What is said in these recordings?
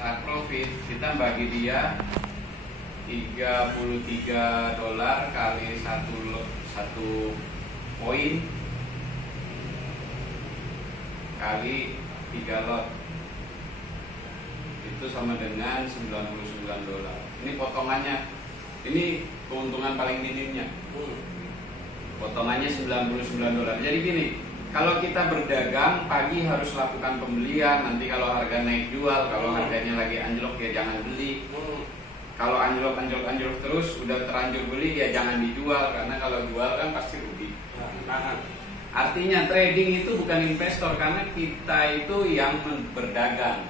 Saat profit kita bagi dia $33 kali satu poin kali 3 lot, itu sama dengan $99. Ini potongannya, ini keuntungan paling minimnya. Potongannya $99. Jadi gini, kalau kita berdagang pagi harus lakukan pembelian, nanti kalau harga naik jual, kalau harganya lagi anjlok ya jangan beli. Kalau anjlok terus udah terlanjur beli ya jangan dijual, karena kalau jual kan pasti rugi. Artinya trading itu bukan investor, karena kita itu yang berdagang.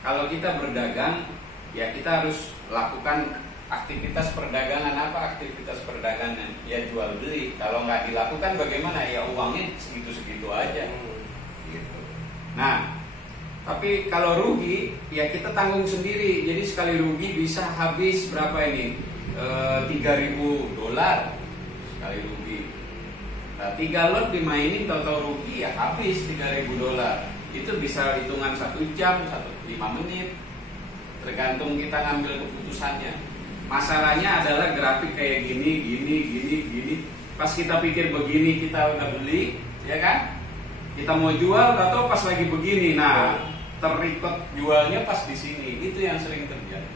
Kalau kita berdagang ya kita harus lakukan aktivitas perdagangan. Apa aktivitas perdagangan? Ya jual beli. Kalau nggak dilakukan bagaimana? Ya uangnya segitu-segitu aja. Gitu. Nah, tapi kalau rugi ya kita tanggung sendiri. Jadi sekali rugi bisa habis berapa ini? $3.000 sekali rugi. Nah, 3 lot dimainin tahu-tahu rugi ya habis $3.000. Itu bisa hitungan 1 jam, 5 menit. Tergantung kita ngambil keputusannya. Masalahnya adalah grafik kayak gini. Pas kita pikir begini kita udah beli, ya kan? Kita mau jual atau pas lagi begini, nah terikut jualnya pas di sini. Itu yang sering terjadi.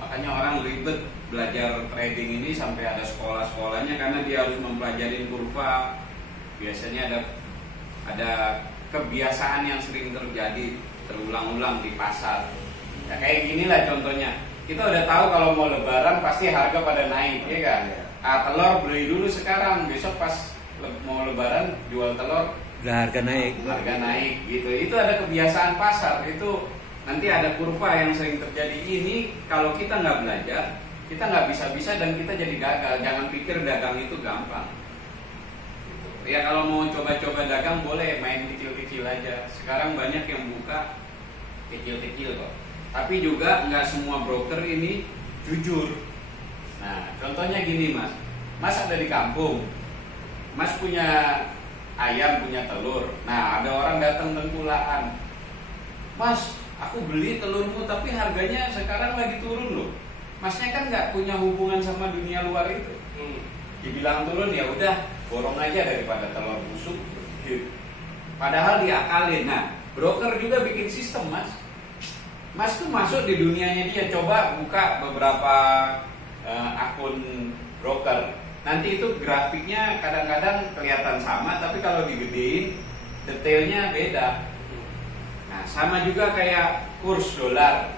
Makanya orang ribet belajar trading ini sampai ada sekolah-sekolahnya, karena dia harus mempelajari kurva. Biasanya ada kebiasaan yang sering terjadi terulang-ulang di pasar. Ya kayak ginilah contohnya. Kita udah tahu kalau mau lebaran pasti harga pada naik, ya kan? Telur beli dulu sekarang, besok pas mau lebaran jual telur udah harga naik. Harga naik gitu. Itu ada kebiasaan pasar. Itu nanti ada kurva yang sering terjadi. Ini kalau kita nggak belajar, kita nggak bisa-bisa dan kita jadi gagal. Jangan pikir dagang itu gampang. Ya kalau mau coba-coba dagang boleh, main kecil-kecil aja. Sekarang banyak yang buka kecil-kecil kok. Tapi juga nggak semua broker ini jujur. Nah, contohnya gini mas. Mas ada di kampung. Mas punya ayam, punya telur. Nah, ada orang datang tengkulaan. Mas, aku beli telurmu tapi harganya sekarang lagi turun loh. Masnya kan nggak punya hubungan sama dunia luar itu. Dibilang turun ya udah, borong aja daripada telur busuk. Padahal diakalin. Nah, broker juga bikin sistem mas. Mas tuh masuk di dunianya dia, coba buka beberapa akun broker. Nanti itu grafiknya kadang-kadang kelihatan sama, tapi kalau digedein detailnya beda. Nah, sama juga kayak kurs dolar.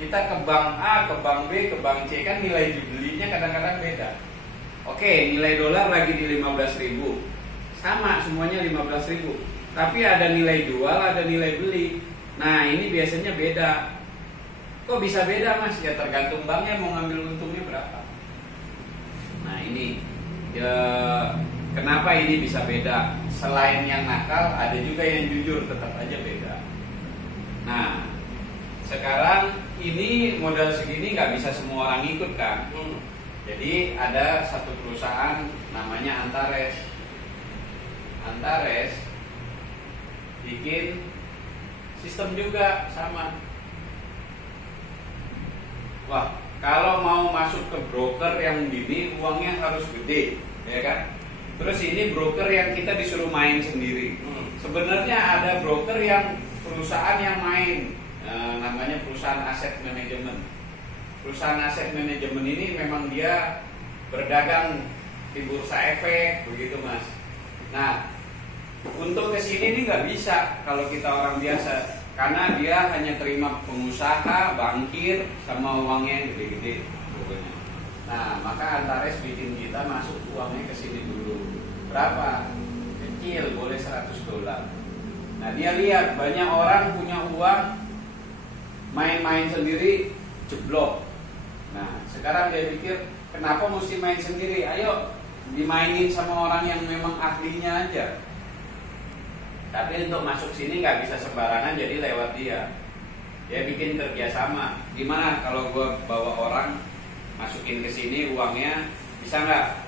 Kita ke bank A, ke bank B, ke bank C kan nilai belinya kadang-kadang beda. Oke, nilai dolar lagi di 15.000. Sama semuanya 15.000. Tapi ada nilai jual, ada nilai beli. Nah, ini biasanya beda. Kok bisa beda mas? Ya tergantung banknya mau ngambil untungnya berapa. Nah ini ya, kenapa ini bisa beda? Selain yang nakal, ada juga yang jujur, tetap aja beda. Nah, sekarang ini modal segini nggak bisa semua orang ikut kan? Jadi ada satu perusahaan namanya Antares. Antares bikin sistem juga sama. Wah, kalau mau masuk ke broker yang gini uangnya harus gede, ya kan? Terus ini broker yang kita disuruh main sendiri. Sebenarnya ada broker yang perusahaan yang main, namanya perusahaan aset manajemen. Perusahaan aset manajemen ini memang dia berdagang di bursa efek, begitu mas. Nah, untuk kesini ini nggak bisa kalau kita orang biasa, karena dia hanya terima pengusaha, bankir, sama uangnya yang gede-gede. Nah, maka Antares bikin kita masuk uangnya ke sini dulu. Berapa? Kecil, boleh $100. Nah, dia lihat banyak orang punya uang, main-main sendiri, jeblok. Nah, sekarang dia pikir, kenapa mesti main sendiri? Ayo, dimainin sama orang yang memang ahlinya aja. Tapi untuk masuk sini nggak bisa sembarangan, jadi lewat dia. Dia bikin kerjasama. Gimana kalau gue bawa orang masukin ke sini uangnya, bisa nggak?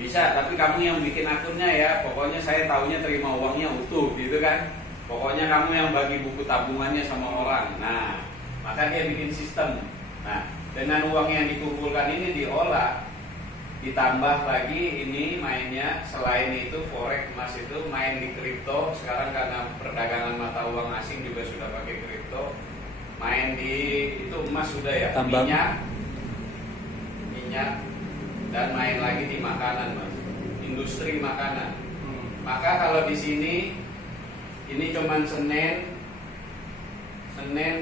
Bisa, tapi kamu yang bikin akunnya ya. Pokoknya saya taunya terima uangnya utuh, gitu kan? Pokoknya kamu yang bagi buku tabungannya sama orang. Nah, Maka dia bikin sistem. Nah, dengan uang yang dikumpulkan ini diolah, ditambah lagi ini mainnya, selain itu forex emas itu main di kripto. Sekarang karena perdagangan mata uang asing juga sudah pakai kripto, main di itu emas sudah ya, tambang. minyak dan main lagi di makanan mas, industri makanan. Maka kalau di sini ini cuman Senin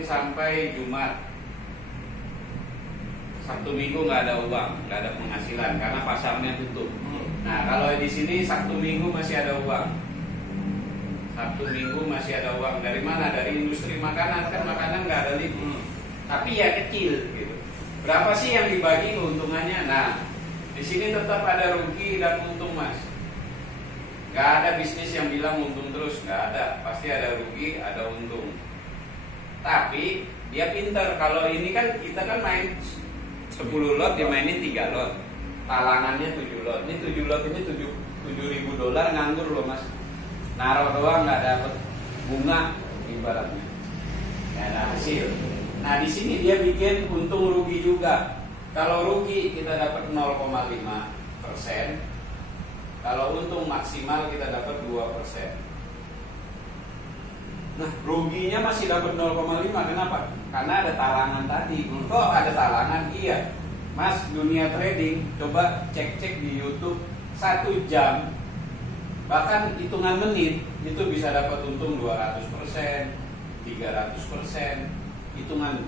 sampai Jumat. Sabtu Minggu nggak ada uang, nggak ada penghasilan karena pasarnya tutup. Nah kalau di sini Sabtu Minggu masih ada uang. Sabtu Minggu masih ada uang. Dari mana? Dari industri makanan, kan makanan nggak ada libur. Tapi ya kecil gitu. Berapa sih yang dibagi keuntungannya? Nah di sini tetap ada rugi dan untung mas. Nggak ada bisnis yang bilang untung terus, nggak ada. Pasti ada rugi, ada untung. Tapi dia pintar. Kalau ini kan kita kan main 10 lot, dia mainin 3 lot. Talangannya 7 lot. Ini 7 lot ini $7.000 nganggur loh mas. Naruh doang nggak dapet bunga ibaratnya. Nggak ada hasil. Nah di sini dia bikin untung rugi juga. Kalau rugi kita dapat 0,5%. Kalau untung maksimal kita dapat 2%. Nah, ruginya masih dapat 0,5. Kenapa? Karena ada talangan tadi. Kok ada talangan? Iya. Mas, dunia trading, coba cek-cek di YouTube 1 jam. Bahkan hitungan menit itu bisa dapat untung 200%, 300%. Hitungan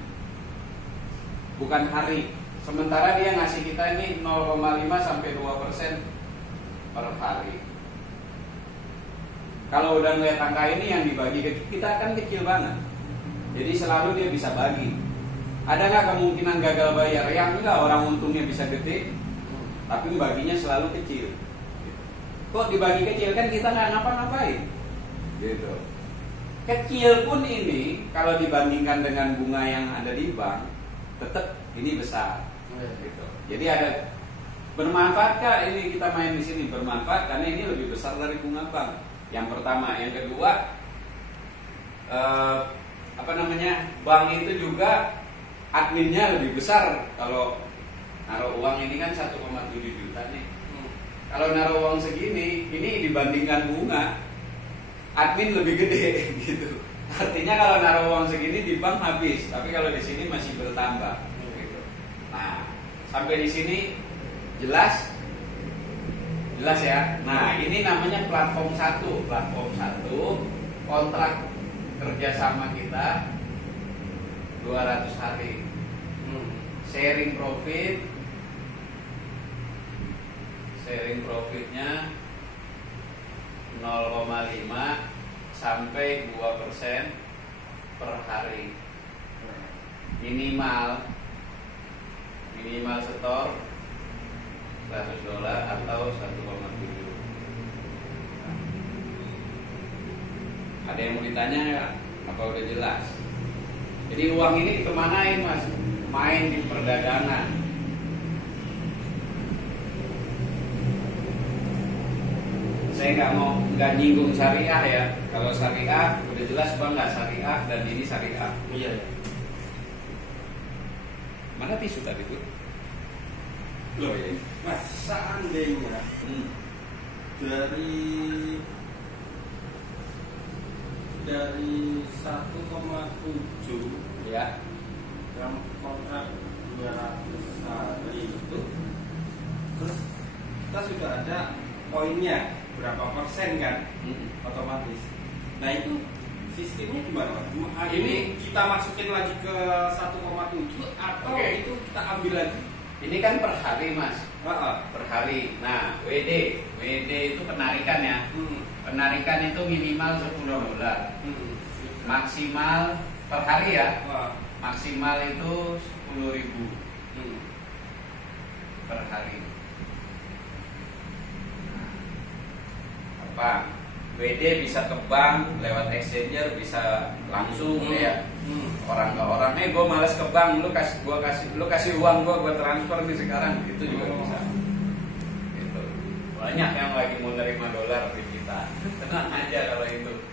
bukan hari. Sementara dia ngasih kita ini 0,5 sampai 2% per hari. Kalau udah ngeliat angka ini yang dibagi ke kita kan kecil banget. Jadi selalu dia bisa bagi. Ada nggak kemungkinan gagal bayar? Yang enggak, orang untungnya bisa gede, tapi baginya selalu kecil. Kok dibagi kecil? Kan kita nggak ngapa-ngapain. Gitu. Kecil pun ini kalau dibandingkan dengan bunga yang ada di bank, tetap ini besar. Gitu. Jadi ada bermanfaatkah ini kita main di sini? Bermanfaat karena ini lebih besar dari bunga bank. Yang pertama, yang kedua, bank itu juga adminnya lebih besar. Kalau naruh uang ini kan 1,7 juta nih. Kalau naruh uang segini, ini dibandingkan bunga, admin lebih gede gitu. Artinya kalau naruh uang segini di bank habis, tapi kalau di sini masih bertambah. Gitu. Nah, sampai di sini jelas ya. Nah ini namanya platform 1. Platform 1 kontrak kerjasama kita 200 hari. Sharing profitnya 0,5 sampai 2% per hari. Minimal setor $100 atau 1,7. Ada yang mau ditanya nggak? Apa udah jelas? Jadi uang ini kemanain mas? Main di perdagangan. Saya nggak nyinggung syariah ya. Kalau syariah udah jelas bang nggak syariah dan ini syariah. Iya. Mana tisu tadi tuh? Loh ya, mas seandainya dari 1,7 ya dalam kontrak 200 hari itu, terus kita sudah ada poinnya berapa persen kan, otomatis. Nah itu sistemnya gimana? Ini kita masukin lagi ke 1,7 atau itu kita ambil lagi? Ini kan per hari mas, per hari. Nah WD itu penarikan ya. Penarikan itu minimal $10, maksimal per hari ya. Maksimal itu 10.000 per hari. Apa? WD bisa ke bank lewat exchanger, bisa langsung ya. Orang ke orang, gue malas ke bank, lu kasih uang gue transfer nih sekarang, itu juga bisa. Gitu. Banyak yang lagi mau nerima dolar di kita, tenang aja kalau itu.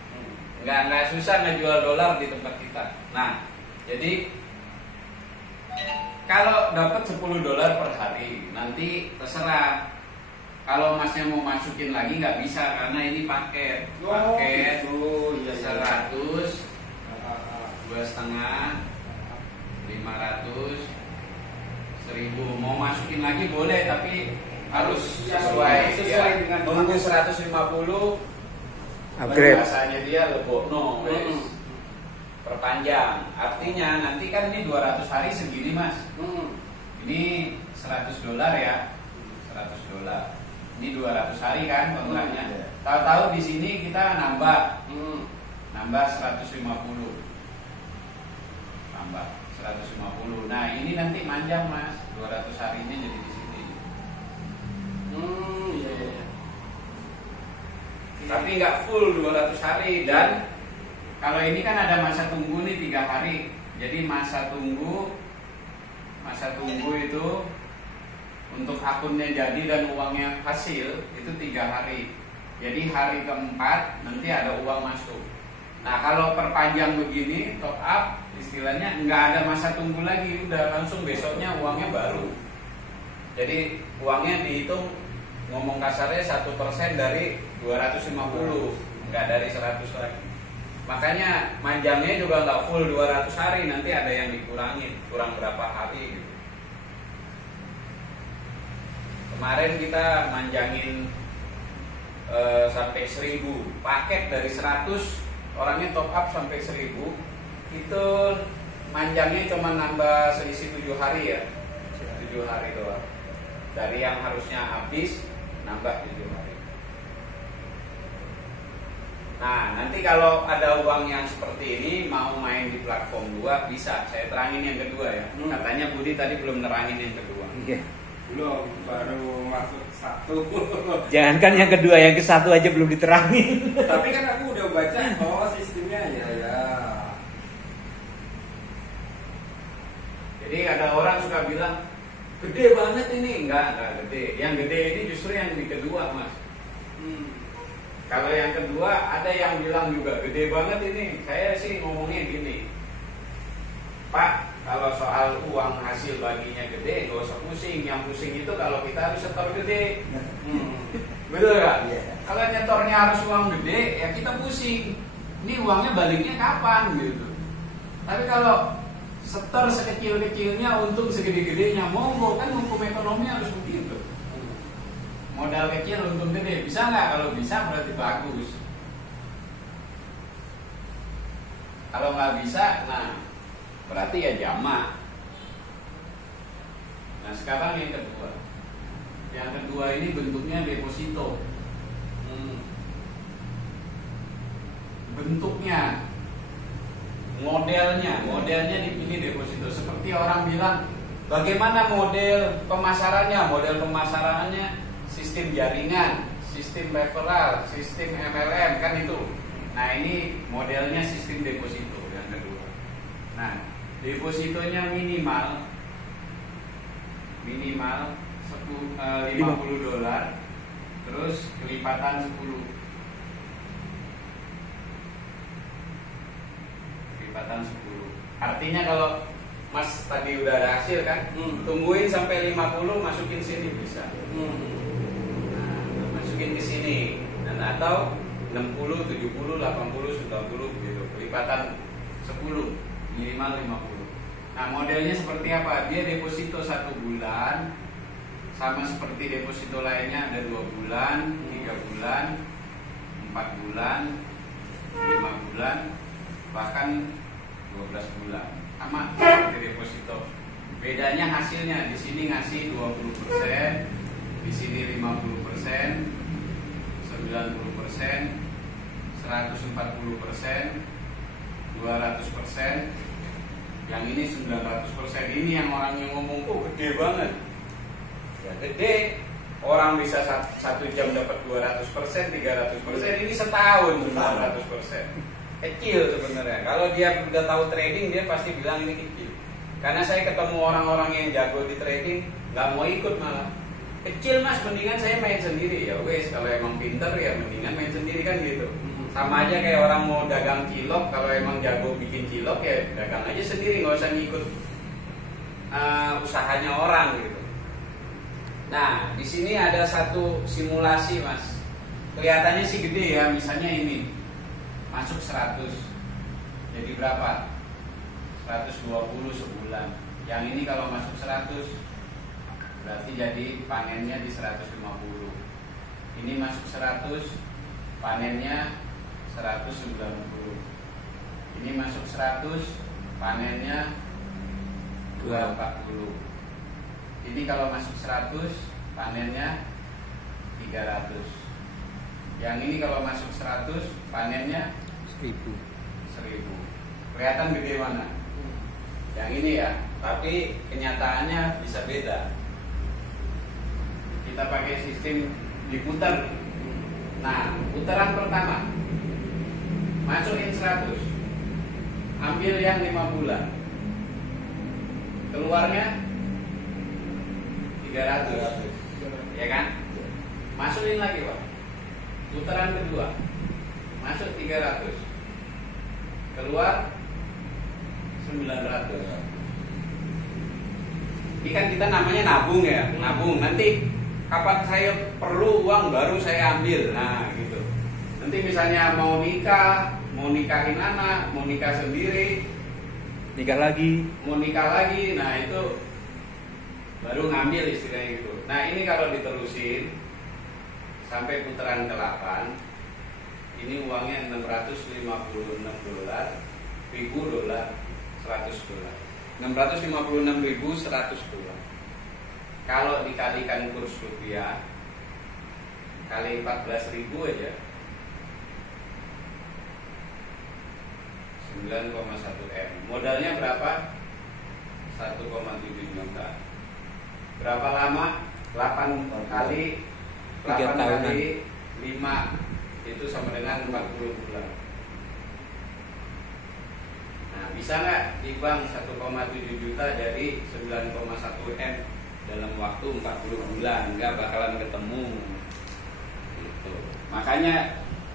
Nggak susah ngejual dolar di tempat kita. Nah, jadi Kalau dapat $10 per hari, nanti terserah. Kalau masnya mau masukin lagi nggak bisa karena ini paket. Paket gitu. Iya, 100, 2,5, 500, 1.000. Mau masukin lagi boleh, tapi harus sesuai dengan nunggu 150. Upgrade. Bahasanya dia lebokno, wes. Perpanjang. Artinya nanti kan ini 200 hari segini, Mas. Ini $100 ya. $100. Ini 200 hari kan kontraknya. Tahu-tahu di sini kita nambah 150. Nambah 150. Nah, ini nanti manjang, Mas. 200 harinya jadi di sini. Iya. Tapi nggak full 200 hari. Dan kalau ini kan ada masa tunggu nih 3 hari. Jadi masa tunggu itu untuk akunnya jadi dan uangnya hasil itu 3 hari. Jadi hari keempat nanti ada uang masuk. Nah, kalau perpanjang begini top up istilahnya nggak ada masa tunggu lagi, udah langsung besoknya uangnya baru. Jadi uangnya dihitung, ngomong kasarnya 1% dari 250, nggak dari 100 lagi. Makanya manjangnya juga nggak full 200 hari, nanti ada yang dikurangin, kurang berapa hari gitu. Kemarin kita manjangin sampai 1.000, paket dari 100 orangnya top up sampai 1.000, itu manjangnya cuma nambah selisih 7 hari ya, 7 hari doang. Dari yang harusnya habis nambah 7 hari. Nah, nanti kalau ada uang yang seperti ini mau main di platform 2 bisa. Saya terangin yang kedua ya. Katanya Budi tadi belum nerangin yang kedua. Iya. Belum, baru masuk 1. Jangankan yang kedua, yang ke-1 aja belum diterangin. Tapi kan aku udah baca sistemnya ya. Jadi ada orang suka bilang gede banget ini, enggak gede. Yang gede ini justru yang di kedua, Mas. Kalau yang kedua ada yang bilang juga gede banget ini. Saya sih ngomongnya gini, Pak, kalau soal uang hasil baginya gede, gak usah pusing. Yang pusing itu kalau kita harus setor gede. Betul gak? Yeah. Kalau nyetornya harus uang gede, ya kita pusing. Ini uangnya baliknya kapan gitu. Tapi kalau setor sekecil-kecilnya, untung segede-gedenya, monggo, kan hukum ekonomi harus begitu. Modal kecil, untung gede. Bisa nggak? Kalau bisa berarti bagus. Kalau nggak bisa, nah berarti ya jamak. Nah, sekarang yang kedua. Yang kedua ini bentuknya deposito. Bentuknya, modelnya dipilih deposito. Seperti orang bilang, bagaimana model pemasarannya? Model pemasarannya sistem jaringan, sistem referral, sistem MLM, kan itu. Nah, ini modelnya sistem deposito yang kedua. Nah, depositonya minimal $50, terus kelipatan 10. Artinya kalau Mas tadi udah ada hasil kan, tungguin sampai 50, masukin sini bisa. Nah, masukin ke sini. Dan atau 60, 70, 80, 90 gitu. Kelipatan 10, minimal 50. Nah, modelnya seperti apa? Dia deposito 1 bulan, sama seperti deposito lainnya, ada 2 bulan, 3 bulan, 4 bulan, 5 bulan, bahkan 12 bulan. Sama seperti deposito. Bedanya hasilnya, di sini ngasih 20%, di sini 50%, 90%, 140%, 200%. Yang ini 900%. Ini yang orang yang ngomong, oh gede banget. Ya gede. Orang bisa 1 jam dapat 200%, 300%. Ini setahun 900%. Kecil sebenarnya. Kalau dia udah tahu trading, dia pasti bilang ini kecil. Karena saya ketemu orang-orang yang jago di trading, nggak mau ikut malah. Kecil Mas, mendingan saya main sendiri. Ya wes, kalau emang pinter ya mendingan main sendiri kan gitu. Sama aja kayak orang mau dagang cilok, kalau emang jago bikin cilok ya dagang aja sendiri, nggak usah ngikut usahanya orang gitu. Nah, di sini ada satu simulasi, Mas. Kelihatannya sih gede ya, misalnya ini masuk 100. Jadi berapa? 120 sebulan. Yang ini kalau masuk 100 berarti jadi panennya di 150. Ini masuk 100, panennya 190. Ini masuk 100, panennya 240. Ini kalau masuk 100, panennya 300. Yang ini kalau masuk 100, panennya 1000. 1000. Kelihatan gede mana? Yang ini ya, tapi kenyataannya bisa beda. Kita pakai sistem diputar. Nah, putaran pertama masukin 100, ambil yang 5 bulan, keluarnya 300, ya kan? Masukin lagi, Pak. Putaran kedua masuk 300, keluar 900. Ini kan kita namanya nabung ya, nabung. Nanti kapan saya perlu uang baru saya ambil. Nah, gitu. Nanti misalnya mau nikah, mau nikahin anak, mau nikah sendiri, Nikah lagi. mau nikah lagi, nah itu baru ngambil istilahnya gitu. Nah, ini kalau diterusin sampai putaran ke-8, ini uangnya 656 ribu dolar, 100 dolar. 656.100 dolar. Kalau dikalikan kurs rupiah kali 14.000 aja 9,1 M. Modalnya berapa? 1,7 juta. Berapa lama? 8 kali 8 kali 5 itu sama dengan 40 bulan. Nah, bisa nggak di bank 1,7 juta jadi 9,1 M dalam waktu 40 bulan? Nggak bakalan ketemu gitu. Makanya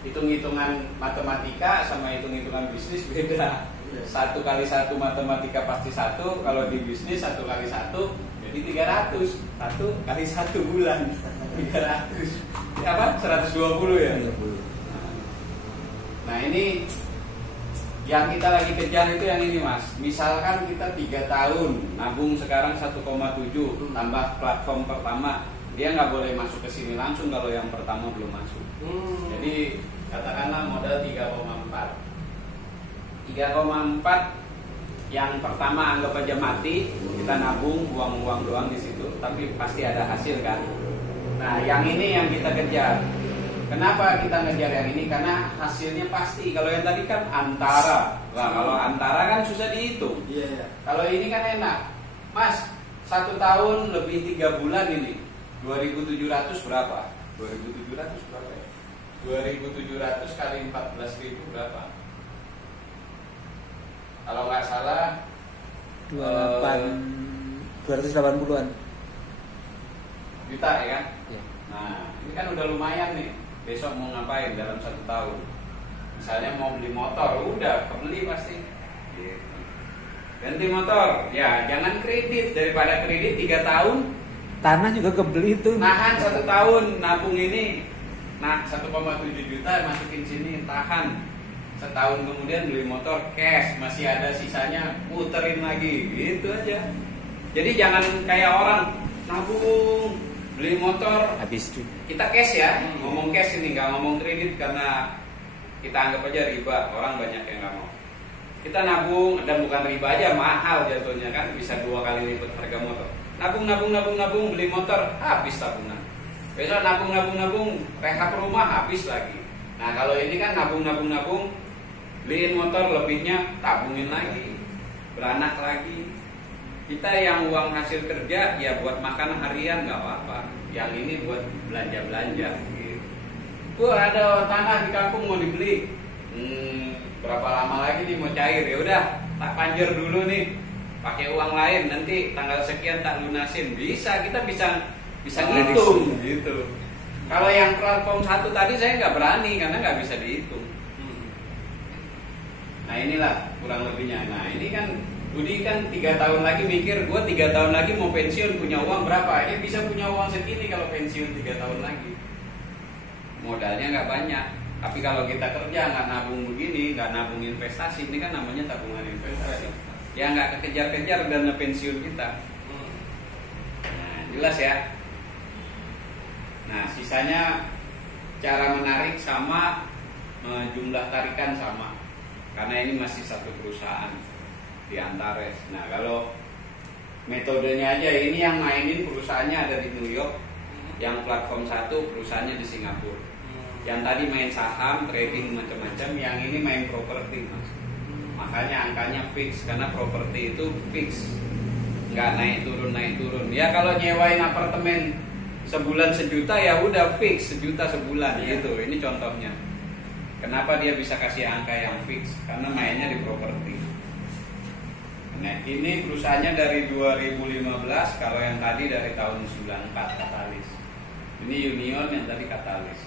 hitung-hitungan matematika sama hitung-hitungan bisnis beda. 1 kali 1 matematika pasti 1, kalau di bisnis 1 kali 1 jadi 300. 1 kali 1 bulan 300. Apa? 120 ya? Nah, ini yang kita lagi kejar itu yang ini, Mas. Misalkan kita 3 tahun nabung sekarang 1,7 tambah platform pertama, dia nggak boleh masuk ke sini langsung kalau yang pertama belum masuk. Jadi katakanlah modal 3,4. 3,4 yang pertama anggap aja mati, kita nabung buang-buang doang di situ, tapi pasti ada hasil kan. Nah, yang ini yang kita kejar. Kenapa kita ngejar yang ini? Karena hasilnya pasti. Kalau yang tadi kan antara. Nah, kalau antara kan susah dihitung. Iya. Kalau ini kan enak. Mas, 1 tahun lebih 3 bulan ini 2.700 berapa? 2.700 berapa ya? 2.700 kali 14.000 berapa? Kalau nggak salah 280-an juta ya kan? ya. Nah, ini kan udah lumayan nih. Besok mau ngapain dalam 1 tahun? Misalnya mau beli motor, udah kebeli pasti. Gitu. Ganti motor, ya jangan kredit. Daripada kredit 3 tahun, Tanah juga kebeli tuh. nahan 1 tahun nabung ini. Nah, 1,7 juta masukin sini, tahan. Setahun kemudian beli motor cash, masih ada sisanya, puterin lagi, gitu aja. Jadi jangan kayak orang nabung beli motor Habis tuh. kita cash ya, ngomong cash ini, nggak ngomong kredit karena kita anggap aja riba, orang banyak yang nggak mau. Kita nabung, dan bukan riba aja, mahal jatuhnya kan, bisa 2 kali lipat harga motor. Nabung, beli motor, habis tabungan. Besok nabung, rehab rumah, habis lagi. Nah, kalau ini kan nabung, beliin motor lebihnya, tabungin lagi, beranak lagi. Kita yang uang hasil kerja ya buat makan harian nggak apa-apa. Yang ini buat belanja-belanja. Gitu. Wah, ada tanah di kampung mau dibeli. Berapa lama lagi nih mau cair? Ya udah, tak panjer dulu nih. Pakai uang lain, nanti tanggal sekian tak lunasin. Bisa, kita bisa ngitung gitu. Kalau yang platform 1 tadi saya nggak berani karena nggak bisa dihitung. Nah, inilah kurang lebihnya. Nah, ini kan Budi kan 3 tahun lagi mikir, gue 3 tahun lagi mau pensiun punya uang berapa? Bisa punya uang segini kalau pensiun 3 tahun lagi. Modalnya nggak banyak. Tapi kalau kita kerja nggak nabung begini, nggak nabung investasi, ini kan namanya tabungan investasi. Ya nggak kekejar-kejar dana pensiun kita. Nah, jelas ya. Nah, sisanya cara menarik sama, jumlah tarikan sama. Karena ini masih satu perusahaan di Antares. Nah, kalau metodenya aja, ini yang mainin perusahaannya ada di New York, yang platform 1 perusahaannya di Singapura. Yang tadi main saham, trading macam-macam, yang ini main properti, Mas. Makanya angkanya fix, karena properti itu fix, nggak naik turun. Ya kalau nyewain apartemen sebulan 1 juta ya udah fix 1 juta sebulan gitu. Ini contohnya. Kenapa dia bisa kasih angka yang fix? Karena mainnya di properti. Nah, ini perusahaannya dari 2015, kalau yang tadi dari tahun 94 Katalis. Ini Union, yang tadi Katalis.